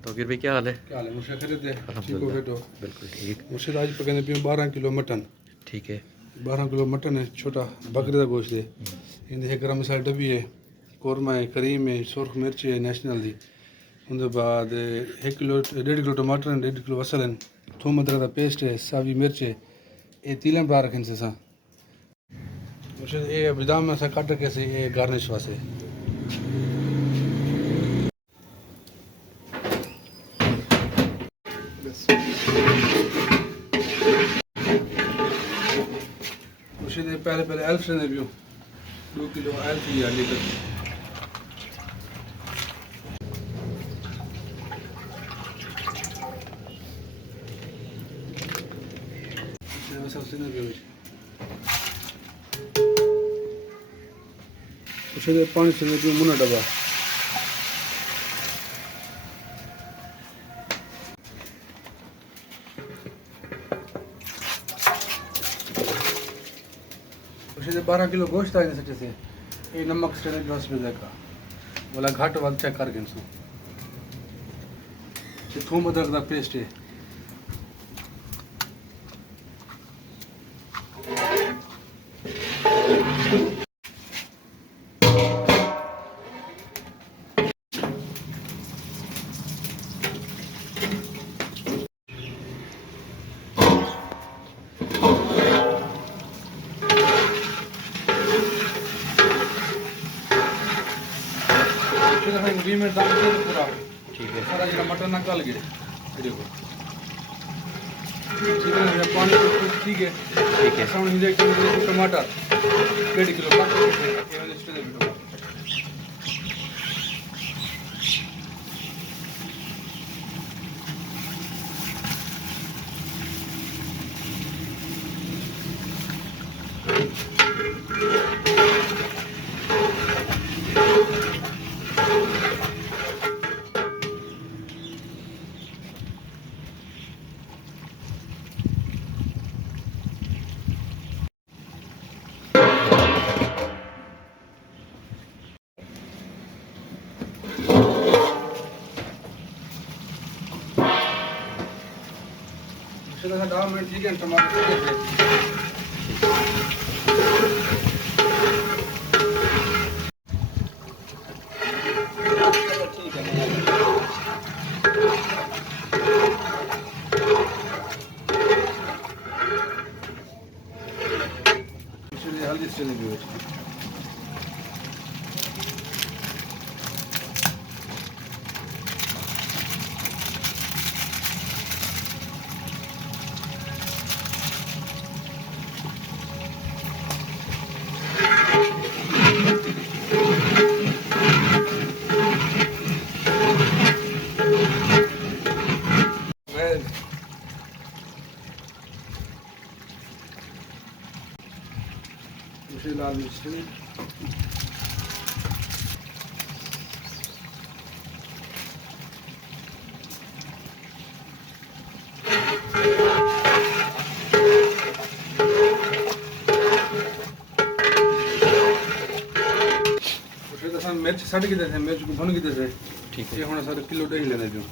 तो गिर भाई क्या हाल है? क्या हाल है मुझे खरीद दे ठीक हो अल्हम्दुलिल्लाह, बेटो बिल्कुल ठीक। मुझे आज पकड़ने पियो 12 किलो मटन ठीक है। 12 किलो मटन है छोटा बकरे का गोश्त है इन 1 गरम मसाला डब्बी है कोरमा है करीम है सुरख मिर्च है नेशनल दी उनके बाद 1 किलो 1.5 किलो टमाटर 1.5 किलो वसल है थूम अदरक का पेस्ट है सावी मिर्च है ये तीलन पा रखे से सा मुझे ये बादाम में सा काट के से ये गार्निश वास्ते मुझे पहले पहले एल्फ से पियो 2 किलो एल्फ लिया लीटर सबसे नहीं पियो मुझे पानी से पियो मुना डब्बा मुझे 12 किलो गोश्त आए सटे से ये नमक से ग्लास में देखा बोला घाट वाल चेक कर गिन सो थूम अदरक का पेस्ट है में दाम पूरा ठीक है। सारा जरा मटन निकाल गए देखो ठीक है पानी ठीक है ठीक है। साउंड हिंदे टमाटर 1.5 किलो काट के ये वाले स्टेज में दाल में ठीक है टमाटर ठीक है इसलिए हल्दी से नहीं भी उसे लाल मिर्च मिर्च सड़ के देते मिर्च को भुन के देते ठीक है। ये होना सारे किलो दही लेने जो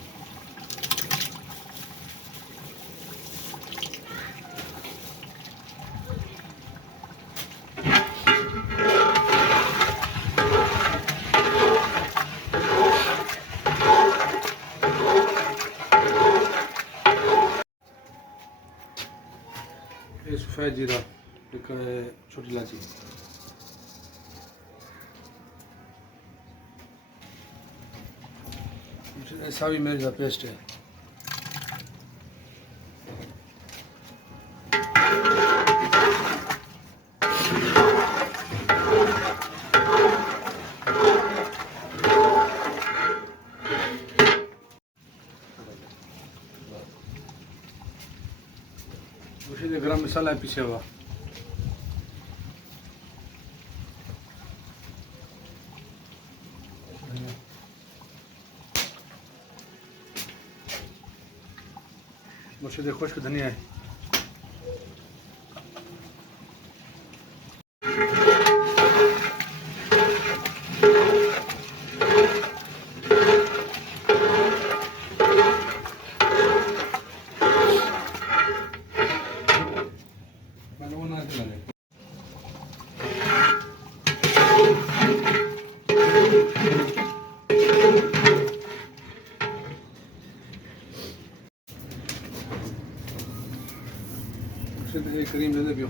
ये सफ़ेद जीरा एक छोटी इलायची सावी मिर्च का पेस्ट है उसी गरम मसाला है पीछे हुआ मुझे खुश्क धनिया है मुर्शिद करीम दे पियो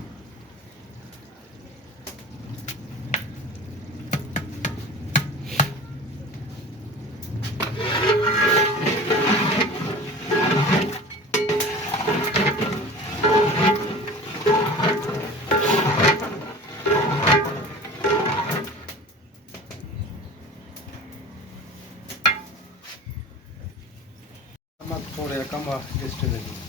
थोड़े कम टेस्ट लगी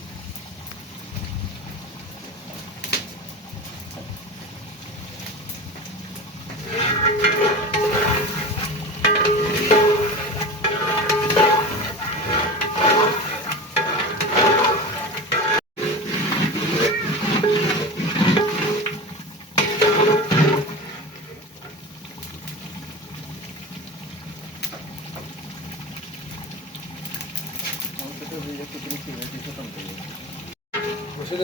मुर्शिद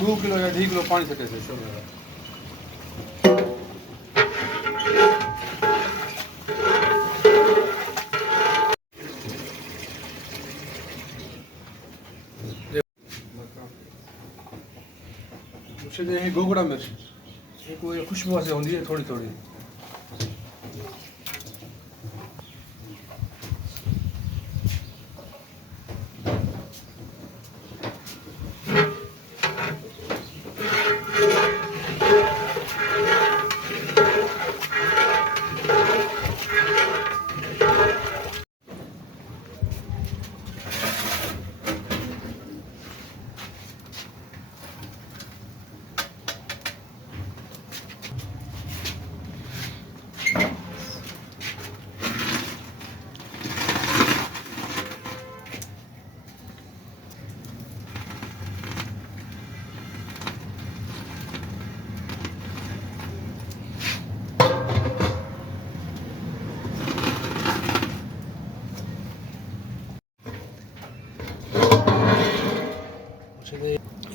दो किलो या 2 किलो पानी सके से मुर्शिद यही गोगड़ा मिर्च एक वो खुशबू से होती है थोड़ी थोड़ी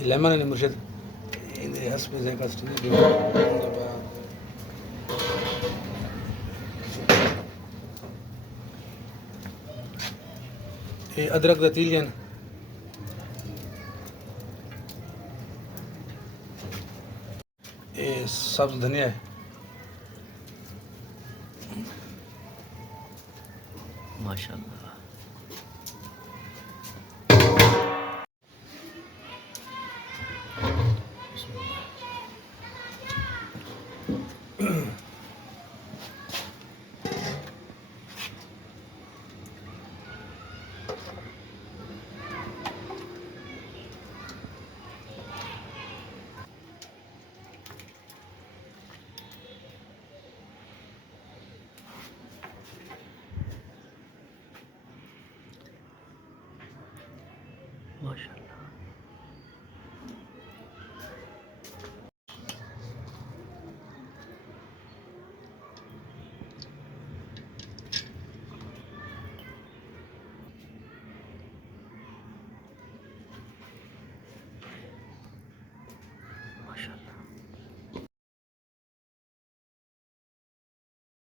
लेमन है मुर्शिद ये हस्बे से कस्ट नहीं ये अदरक दा तीलियन ये सब्ज धनिया है माशाल्लाह माशाल्लाह